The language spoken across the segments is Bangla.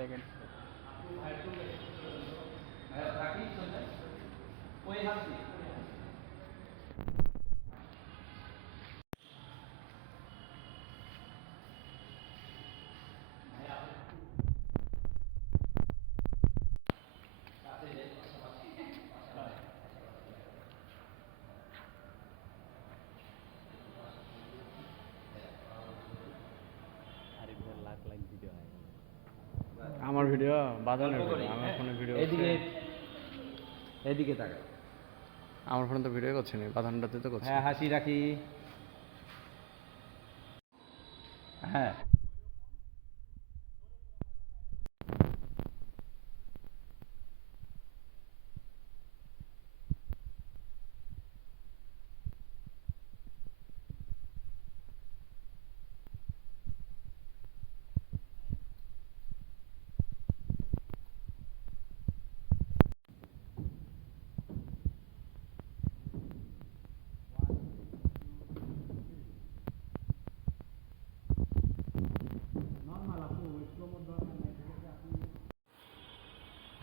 দেখেন আমার ভিডিও বাদনের ভিডিও, আমার ফোনে ভিডিও এদিকে তাকা। আমার ফোনে তো ভিডিও করছে না, বাদনটাতে তো করছে। হ্যাঁ, হাসি রাখি। হ্যাঁ,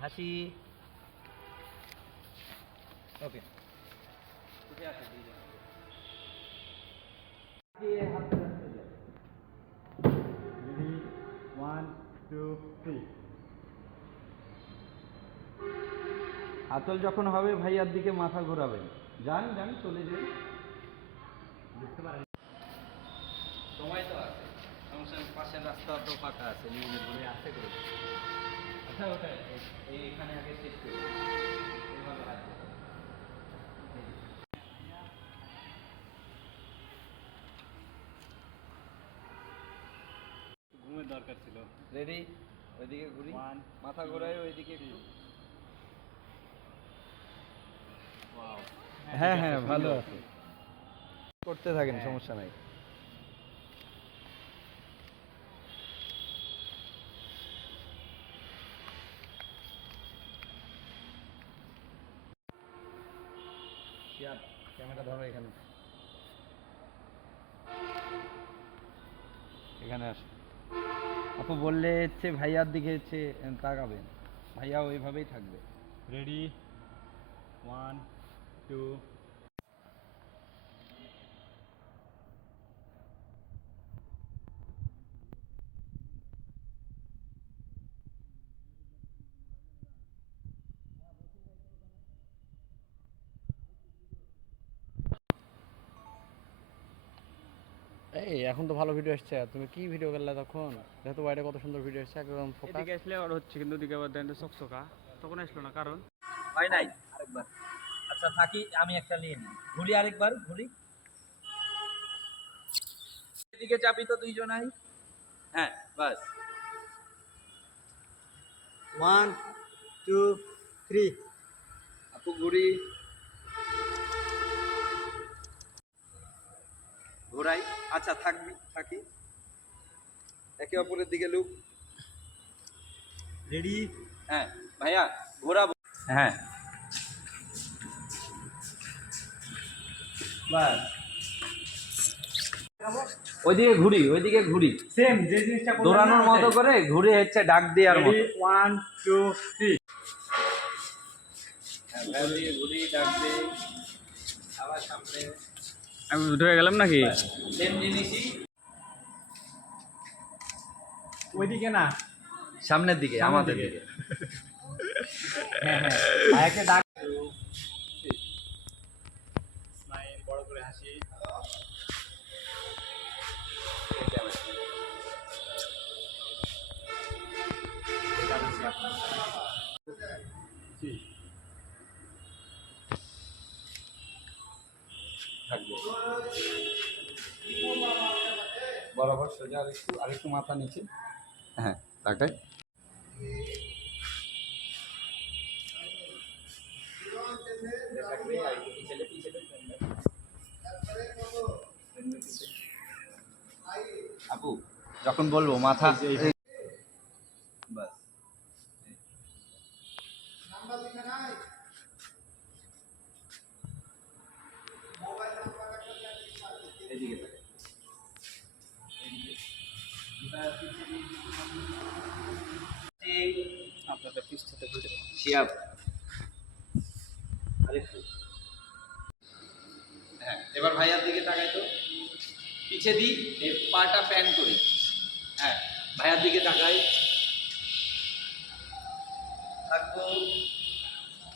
হাসি। ওকে, আঁচল যখন হবে ভাইয়ার দিকে মাথা ঘোরাবেন। যান যান, চলে যান। বুঝতে পারেন, সময় তো আছে, সমস্যা নেই, পাশের রাস্তা তো ফাঁকা আছে, নিয়মের বলে আছে করে। আচ্ছা, ওটা এইখানে আগে শেষ করি, এইভাবে হাত দিতে হবে। ঘুমের দরকার ছিল। রেডি, ওইদিকে ঘুরি, মাথা ঘোরাই ওইদিকে একটু। হ্যাঁ হ্যাঁ, ভালো আছে, করতে থাকেন, সমস্যা নাই। ক্যামেরা ধরো, এখানে এখানে আস। আপু বললে হচ্ছে ভাইয়ার দিকে হচ্ছে তাকাবেন, ভাইয়া ওইভাবেই থাকবে। রেডি, 1 2। এই এখন তো ভালো ভিডিও আসছে, তুমি কি ভিডিও করলে তখন? যেহেতু বাইরে কত সুন্দর ভিডিও আসছে, একদম ফোকাস। এদিকে আসলে আর হচ্ছে, কিন্তু ওদিকে আবার দেন চকচকা, তখন আসলো না কারণ হয় নাই। আরেকবার, আচ্ছা থাকি, আমি একটা নিয়ে নিই, ঘুরি আরেকবার, ঘুরি। এদিকে চাপি তো দুইজনাই। হ্যাঁ, বাস। 1 2 3। আপু ঘুরি, ঘোরাই। আচ্ছা থাকবি, থাকি, একে অপরের দিকে লুক। রেডি। হ্যাঁ ভাইয়া, ঘোরাবো। হ্যাঁ, বাস। ওইদিকে ঘুরি, ওইদিকে ঘুরি, সেম যে জিনিসটা দৌড়ানোর মতো করে ঘুরে হচ্ছে ডাক দেওয়ার মতো। 1 2 3। হ্যাঁ, ওইদিকে ঘুরি, ডাক দে, আবার সামনে। আমি ধরে গেলাম নাকি? সেম জিনিসই, ওইদিকে না, সামনের দিকে, আমাদের দিকে। হ্যাঁ হ্যাঁ, ভাইয়াকে ডাক। স্মাইল, বড় করে হাসি। থাকবে বরাবর সোজা, আরেকটু মাথা নিচে। হ্যাঁ, তাকাই। পিছনে যখন বলবো মাথা বাস। এদিকে তাকাই। আপনাদের পিছতে ভিডিও শিয়াব আরেকটু। হ্যাঁ, এবার ভাইয়ার দিকে তাকাই তো, পিছে দিই, এই পাটা প্যান করি। হ্যাঁ, ভাইয়ার দিকে তাকাই, থাকবো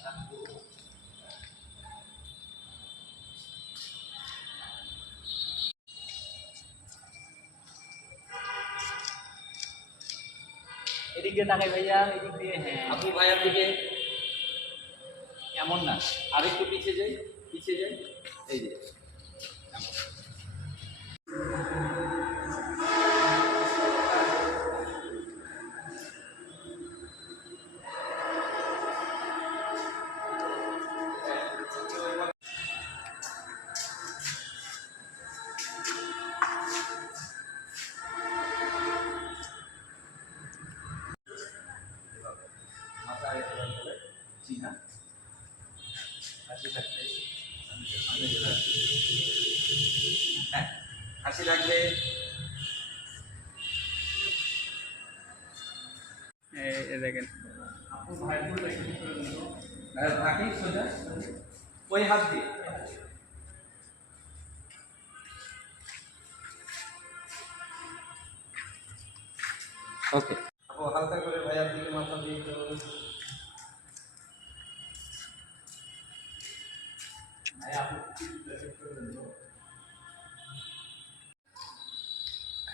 থাকবো। এদিক দিয়ে তাকাই ভাইয়া, এদিক দিয়ে, হ্যাঁ। আপু ভাইয়ার দিকে এমন না, আরেকটু পিছে যাই, পিছে যাই, এই যে এমন। মাথায় এভাবে করে, জি না, হাসি থাকবে, হ্যাঁ, হাসি থাকবে। এই দেখেন থাকি সোজা, ওই হাত দিয়ে। ওকে, আপু হালকা করে ভাইয়ার দিকে মাথা দিয়ে একটু বলুন।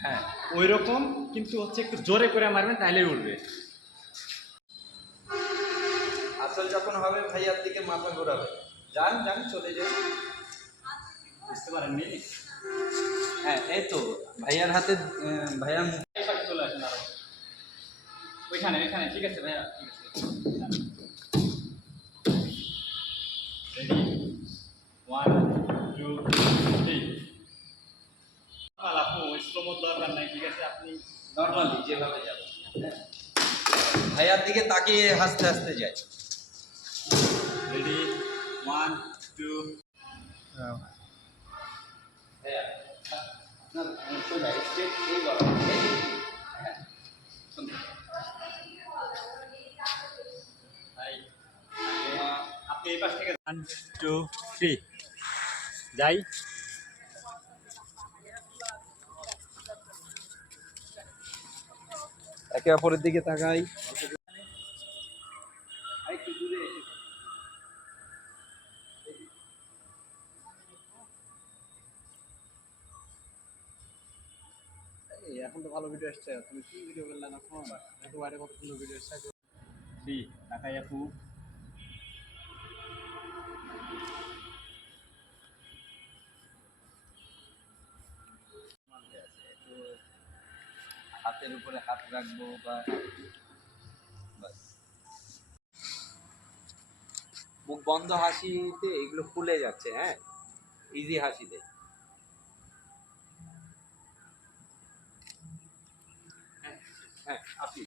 হ্যাঁ, ওই রকম, কিন্তু হচ্ছে একটু জোরে করে মারবেন, তাহলেই উঠবে। আসল যখন হবে ভাইয়ার দিকে মাথা ঘোরাবে, যান যান চলে যান। বুঝতে পারেননি? হ্যাঁ, এই তো ভাইয়ার হাতে, ভাইয়ার মুখ। এই পাশে চলে আসেন আরো। ওইখানে, ওইখানে, ঠিক আছে ভাইয়া, ঠিক আছে। রেডি, 1 2 3। আপু স্লো মোড দরকার নাই, ঠিক আছে? আপনি নর্মালি যেভাবে যাবে, হ্যাঁ। ভাইয়ার দিকে তাকিয়ে হাসতে হাসতে যায়। রেডি, 1 2। ভাইয়া, না সোজা স্ট্রেট, এই বলো, এই, হ্যাঁ, সুন্দর। আপনি এই পাশ থেকে 1 2 3 যাই। একে অপরের দিকে তাকাই। আরেকটু দূরে এসে। এই এখন তো ভালো ভিডিও আসছে, তুমি কি ভিডিও করলে তখন? দেখো বাইরে কত সুন্দর ভিডিও আসছে। 3 তাকাই আপু। একটু হাতের উপরে হাত রাখবো বা বাস। মুখ বন্ধ হাসিতে এগুলো ফুলে যাচ্ছে, হ্যাঁ, ইজি হাসিতে।